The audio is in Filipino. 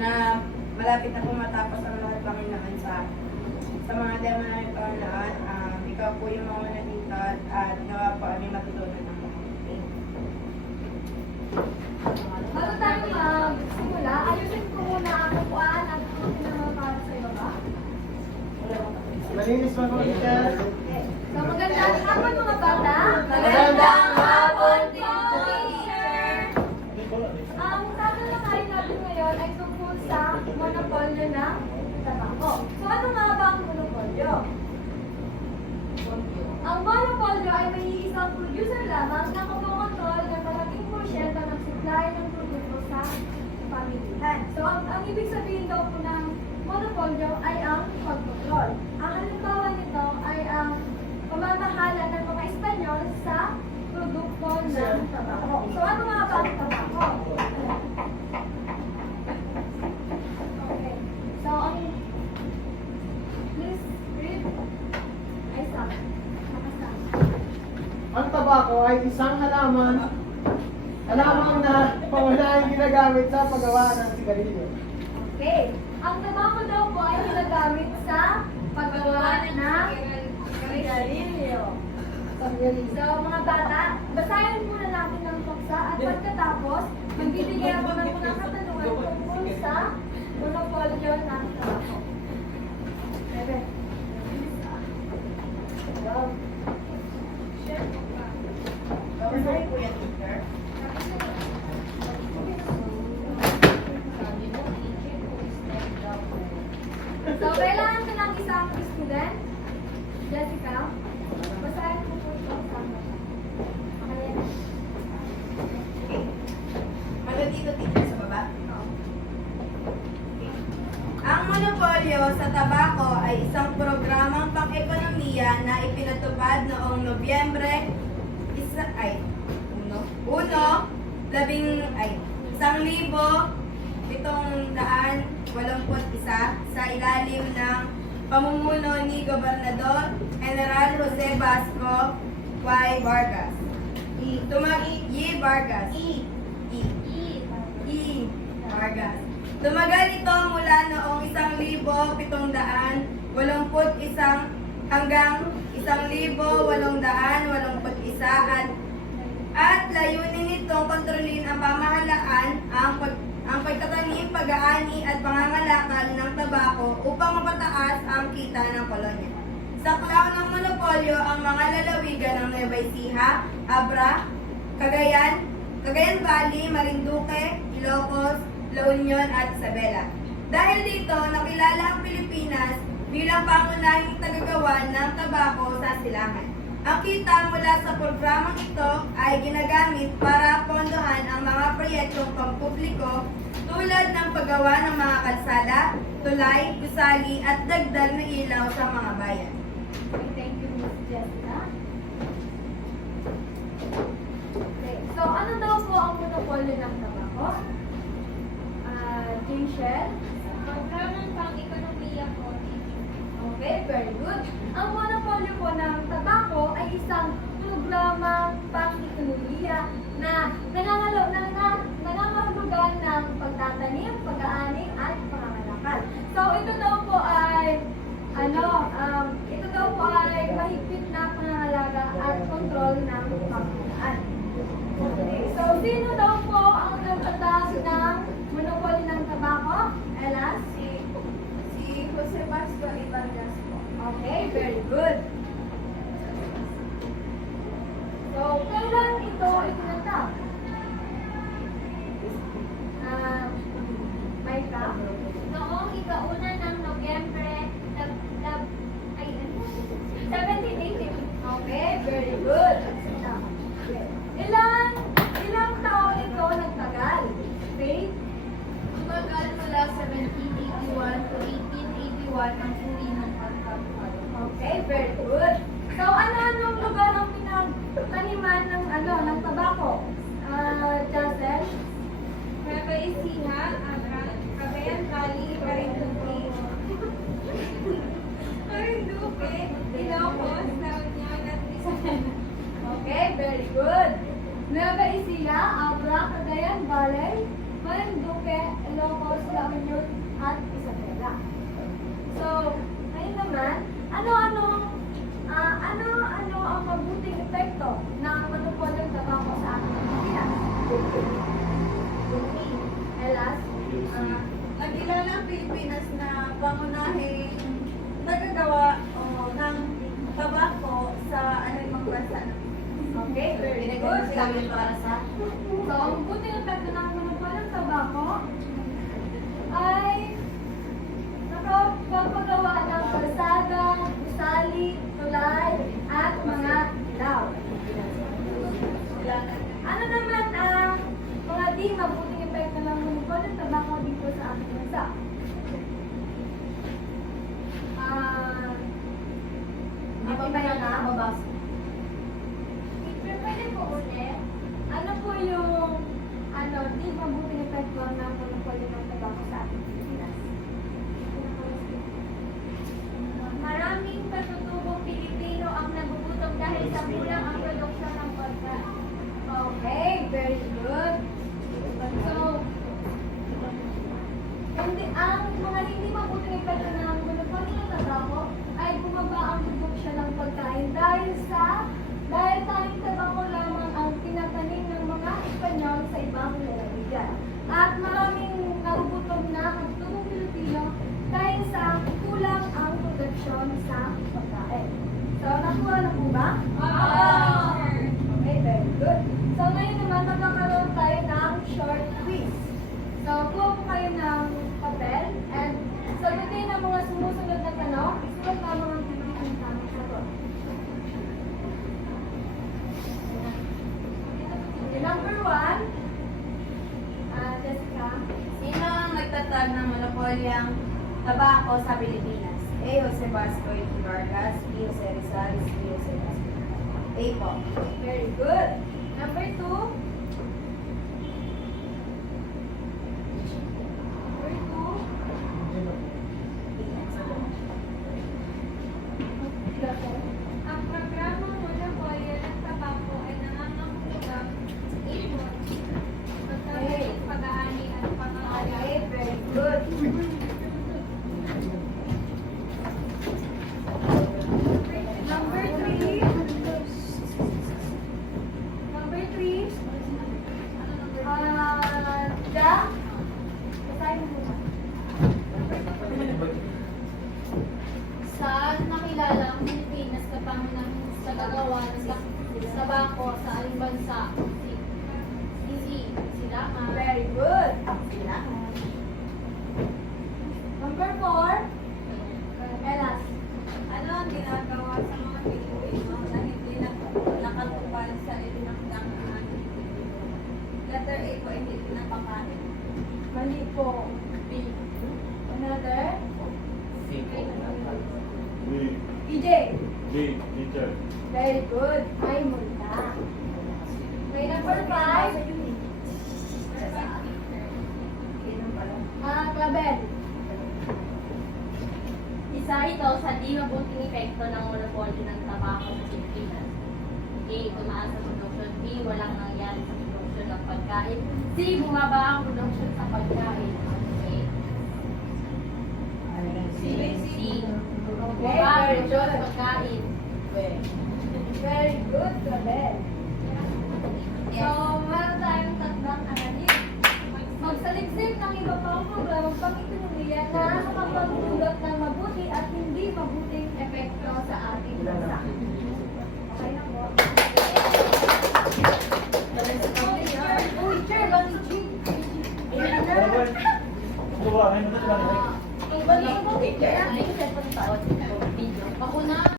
na malapit na po matapos ang lahat Panginoon sa sa mga demo namin Panginoon. Um, ikaw po yung mga nandito at nawa po kami matutunan ng you. Bago tayo magsimula, ayusin ko muna ang upuan at kunin ng mga para sa iyo ba? Malinis ba mga teacher? So magandang hapon mga bata. Magandang hapon, teacher. Ang tatalakayin natin ngayon ay tungkol sa monopolyo ng tabako. So ano nga ba ang monopolyo? Ang monopolyo ay may isang producer lamang na kumokontrol ng malaking porsyento ng supply ng produkto sa pamilihan. So, ang, ang ibig sabihin daw po ng monopolyo ay ang pagkontrol. Ang halimbawa nito ay ang pamamahala ng mga Espanyol sa produkto ng tabako. So, ano nga ba ang tabako? Okay. So, ang please read. Ay, stop. Nakastop. Tabako ay isang halaman halaman na pangunahing ginagamit sa paggawa ng sigarilyo. Okay. Ang tabako daw po ay ginagamit sa paggawa ng sigarilyo. So, mga bata, basahin muna natin ang paksa at pagkatapos, magbibigay ako ng mga katanungan tungkol sa monopolyo ng tabako. Bebe. Wow. Yan, teacher. So, ko ng isang student. Jessica, basahin mo po ito. Okay. Ano dito, teacher, sa baba? Ang monopolyo sa tabako ay isang programang pang-ekonomiya na ipinatupad noong Nobyembre isa ay uno labing ay isang libo pitong daan walumput isa sa ilalim ng pamumuno ni Gobernador General Jose Vasco Y. Vargas. I. Tumagi Y. Vargas. I. I. I. Vargas. Tumagal ito mula noong isang libo pitong daan walumput isang hanggang isang libo walong daan walumput isa at at layunin nitong kontrolin ang pamahalaan ang pag ang pagtatanim, pag-aani at pangangalakal ng tabako upang mapataas ang kita ng kolonya. Sa klaw ng monopolyo ang mga lalawigan ng Nueva Ecija, Abra, Cagayan, Cagayan Valley, Marinduque, Ilocos, La Union at Isabela. Dahil dito, nakilala ang Pilipinas bilang pangunahing tagagawa ng tabako sa silangan. Ang kita mula sa programang ito ay ginagamit para pondohan ang mga proyektong pampubliko tulad ng paggawa ng mga kalsada, tulay, gusali at dagdag na ilaw sa mga bayan. Thank you, Miss Jessica. Okay. So, ano daw po ang monopolyo ng tabako? Ah, Jinshel? Programang pang-ekonomiya po. Okay, very good. Ang monopolyo po ng tabako ay isang programang pang-ekonomiya na nangangalo na, na ng pagtatanim, pag-aani at pangangalakal. So ito daw po ay ano, um, ito daw po ay mahigpit na pangangalaga at kontrol ng pamahalaan. Okay, so sino daw po ang nagtatas ng monopolyo ng tabako? Elas? Si, si Jose Ibangas po. Okay, very good. Nueva Ecija, Abra, Cagayan Valley, Marinduque, Marinduque, Ilocos, La Union, at Isabela. Okay, very good. Nueva Ecija, Abra, Cagayan Valley, Marinduque, Ilocos, La Union, Pilipinas good. Pinag-examine para sa So, buti ng epekto ng monopol ng tabako ay nakapagpagawa ng kalsada, gusali, tulay, at mga ilaw. Ano naman ang mga di mabuting epekto ng monopol ng tabako dito sa ating bansa? Hindi pa ba yan nakababasa? Po ulit? Ano po yung ano, di mabuting epekto ng monopolyo ng tabako sa ating Pilipinas? Maraming katutubong Pilipino ang nagugutom dahil sa kulang ang produksyon ng pagkain. Okay, very good. So, hindi, ang mga hindi mabuting epekto ng monopolyo ng tabako ay bumaba ang produksyon ng pagkain dahil sa dahil tayong tabako lamang ang tinatanim ng mga Espanyol sa ibang lalawigan. At maraming nagugutom na ang tubong Pilipino dahil sa kulang ang produksyon sa pagkain. So, nakuha na po ba? Okay, very good. So, ngayon naman, magkakaroon tayo ng short quiz. So, kuha po kayo ng papel and sagutin ang mga sumusunod na tanong. Isulat lamang ang pinakang tamang sagot. Okay, number one, ah, Jessica. Sino ang nagtatag ng monopolyang tabako sa Pilipinas? A. Jose Vasco y Vargas B. Jose Rizal C. Jose Vasco A po. Very good. Number two. Number two. Ang programang monopolyo ng tabako ay nangangahulugang ikot, pagkakalit, pag-aani at pangangalaga. Okay, very good. Number three. Number three. Ah, da. Basahin mo muna. Saan nakilala ang Pilipinas sa aling bansa? Easy. Sila. Very good. Sila. Number four. Elas. Ano ang ginagawa sa mga Pilipino na hindi nak- nakatupad sa itinakdang Letter A po, hindi pinapakain. Mali po. B. Another. B. PJ. B. Teacher. Very good. Ay, multa. Isa ito sa di mabuting epekto ng monopolyo ng tabako sa Pilipinas. A. Tumaas ang produksyon. B. Walang nangyari sa produksyon ng pagkain. C. Bumaba ang produksyon sa pagkain. C. C. Bumaba ang good. sa pagkain.